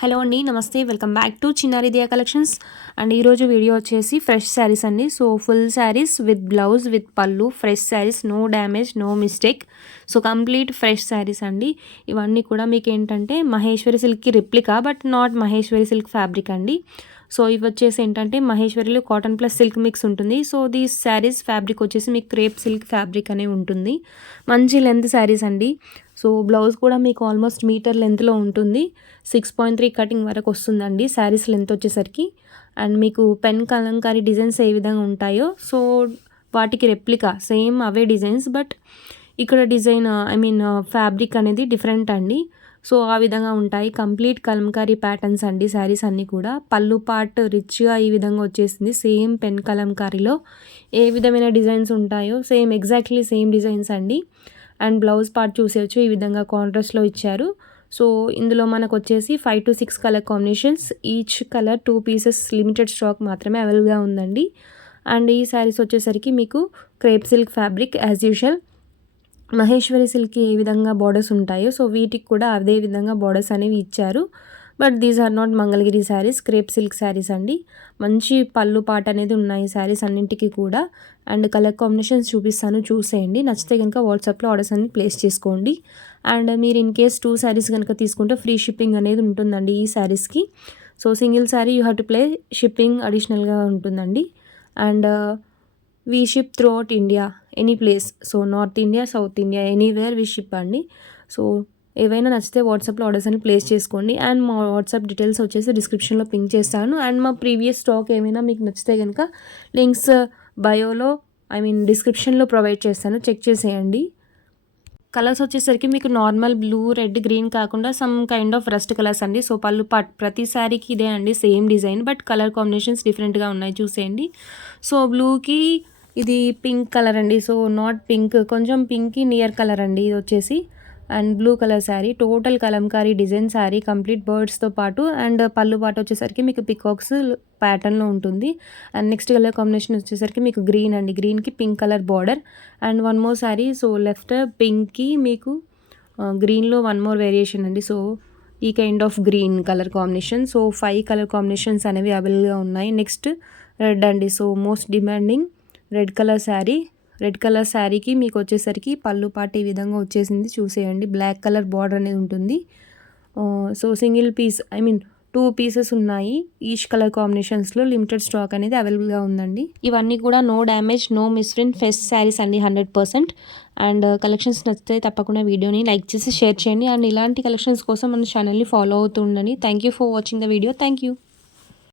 Hello అండి, నమస్తే. Welcome back to Chinnari Diya collections. And ఈరోజు వీడియో వచ్చేసి ఫ్రెష్ శారీస్ అండి. So full saris with blouse with pallu, fresh saris, no damage, no mistake. So complete fresh saris అండి. ఇవన్నీ కూడా మీకు ఏంటంటే మహేశ్వరి సిల్క్కి replica, but not Maheshwari silk fabric అండి. సో ఇవి వచ్చేసి ఏంటంటే మహేశ్వరిలో కాటన్ ప్లస్ సిల్క్ మిక్స్ ఉంటుంది. సో దీస్ శారీస్ ఫ్యాబ్రిక్ వచ్చేసి మీకు క్రేప్ సిల్క్ ఫ్యాబ్రిక్ అనే ఉంటుంది. మంచి లెంత్ శారీస్ అండి. సో బ్లౌజ్ కూడా మీకు ఆల్మోస్ట్ మీటర్ లెంత్లో ఉంటుంది. 6.3 కటింగ్ వరకు వస్తుందండి శారీస్ లెంత్ వచ్చేసరికి. అండ్ మీకు పెన్ కలంకారీ డిజైన్స్ ఏ విధంగా ఉంటాయో సో వాటికి replica same away designs, but ఇక్కడ డిజైన్ ఫ్యాబ్రిక్ అనేది డిఫరెంట్ అండి. సో ఆ విధంగా ఉంటాయి. కంప్లీట్ కలంకారీ ప్యాటర్న్స్ అండి శారీస్ అన్నీ కూడా. పళ్ళు పార్ట్ రిచ్గా ఈ విధంగా వచ్చేసింది. సేమ్ పెన్ కలంకారీలో ఏ విధమైన డిజైన్స్ ఉంటాయో సేమ్ ఎగ్జాక్ట్లీ సేమ్ డిజైన్స్ అండి. అండ్ బ్లౌజ్ పార్ట్ చూసేయచ్చు, ఈ విధంగా కాంట్రాస్ట్లో ఇచ్చారు. సో ఇందులో మనకు వచ్చేసి 5 to 6 colour combinations, each colour 2 pieces, limited stock మాత్రమే అవైలబుల్గా ఉందండి. అండ్ ఈ శారీస్ వచ్చేసరికి మీకు crepe silk fabric as usual. Maheshwari సిల్క్కి ఏ విధంగా బార్డర్స్ ఉంటాయో సో వీటికి కూడా అదే విధంగా బార్డర్స్ అనేవి ఇచ్చారు. But these are not Mangalagiri saris, crepe silk saris అండి. మంచి పళ్ళు పాట అనేది ఉన్నాయి శారీస్ అన్నింటికి కూడా. అండ్ కలర్ కాంబినేషన్స్ చూపిస్తాను, చూసేయండి. నచ్చితే కనుక వాట్సాప్లో ఆర్డర్స్ అన్ని ప్లేస్ చేసుకోండి. అండ్ మీరు ఇన్ కేస్ 2 శారీస్ కనుక తీసుకుంటే ఫ్రీ షిప్పింగ్ అనేది ఉంటుందండి ఈ శారీస్కి. So single sari you have to play shipping అడిషనల్గా ఉంటుందండి. And we ship through out India, any place. So north India, south India, anywhere we ship అండి. సో ఏవైనా నచ్చితే వాట్సాప్లో ఆర్డర్స్ అని ప్లేస్ చేసుకోండి. అండ్ మా వాట్సాప్ డీటెయిల్స్ వచ్చేసి డిస్క్రిప్షన్లో పింక్ చేస్తాను. అండ్ మా ప్రీవియస్ స్టాక్ ఏమైనా మీకు నచ్చితే కనుక లింక్స్ బయోలో డిస్క్రిప్షన్లో ప్రొవైడ్ చేస్తాను, చెక్ చేసేయండి. కలర్స్ వచ్చేసరికి మీకు నార్మల్ బ్లూ, రెడ్, గ్రీన్ కాకుండా some kind of rust colours అండి. సో పళ్ళు పాట్ ప్రతి శారీకి ఇదే అండి, same design, but colour combinations డిఫరెంట్గా ఉన్నాయి, చూసేయండి. సో బ్లూకి ఇది పింక్ కలర్ అండి. సో నాట్ పింక్, కొంచెం పింక్కి నియర్ కలర్ అండి ఇది వచ్చేసి. And blue colour sari, total Kalamkari design sari, complete బర్డ్స్తో పాటు. అండ్ పళ్ళు పాటు వచ్చేసరికి మీకు పికాక్స్ ప్యాటర్న్లో ఉంటుంది. అండ్ నెక్స్ట్ కలర్ కాంబినేషన్ వచ్చేసరికి మీకు గ్రీన్ అండి, గ్రీన్కి pink colour border. And one more sari, so left పింక్కి మీకు గ్రీన్లో వన్ మోర్ వేరియేషన్ అండి. సో ఈ kind of green colour combination. So 5 colour combinations అనేవి అవైలబుల్గా ఉన్నాయి. నెక్స్ట్ రెడ్ అండి. So most demanding red colour sari. Red colour శారీకి మీకు వచ్చేసరికి పళ్ళు పాటు ఈ విధంగా వచ్చేసింది, చూసేయండి. బ్లాక్ కలర్ బార్డర్ అనేది ఉంటుంది. సో సింగిల్ పీస్ 2 పీసెస్ ఉన్నాయి ఈచ్ కలర్ కాంబినేషన్స్లో. లిమిటెడ్ స్టాక్ అనేది అవైలబుల్గా ఉందండి. ఇవన్నీ కూడా no damage, no misprint fresh saris అండి 100%. అండ్ కలెక్షన్స్ నచ్చితే తప్పకుండా వీడియోని లైక్ చేసి షేర్ చేయండి. అండ్ ఇలాంటి కలెక్షన్స్ కోసం మన ఛానల్ని ఫాలో అవుతూ ఉండండి. Thank you for watching the video. Thank you.